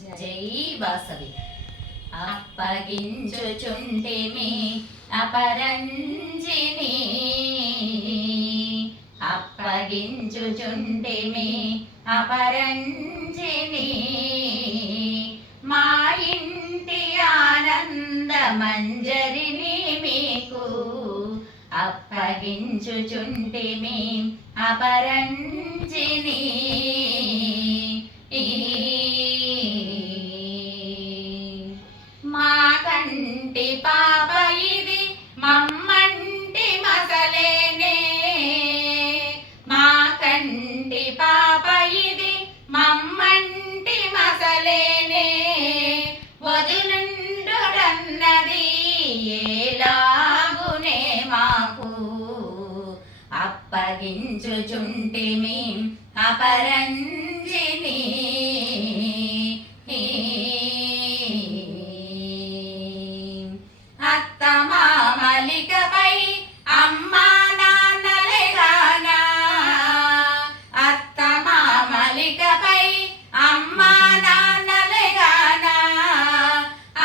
జై వాసవి. అప్పగించుచుంటిమి అపరంజిని. అప్పగించుచుంటిమి అపరంజిని. మా ఇంటి ఆనంద మంజరిని మీకు అప్పగించుచుంటిమి అపరంజిని. సాగించుచుంటిమి అపరంజిని. అత్త మామలికపై అమ్మా నాన్నలే అత్త మామలికపై అమ్మా నాన్నలే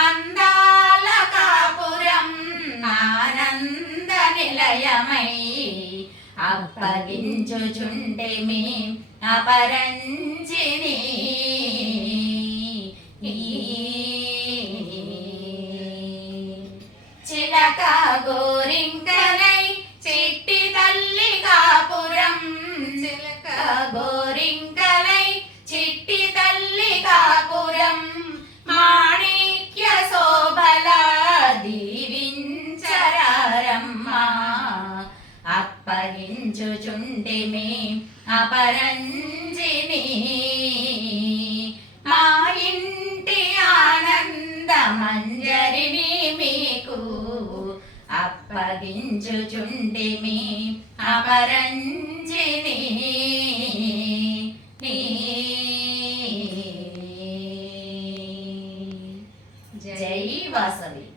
అందాల కాపురం ఆనంద నిలయమై అప్పగించుచుంటిమి అపరంజిని. చిలక గోరింకలై అప్పగించుచుంటిమి అపరంజిని. మా ఇంటి ఆనంద మంజరిని మీకు అప్పగించుచుంటిమి అపరంజిని. జై వాసవి.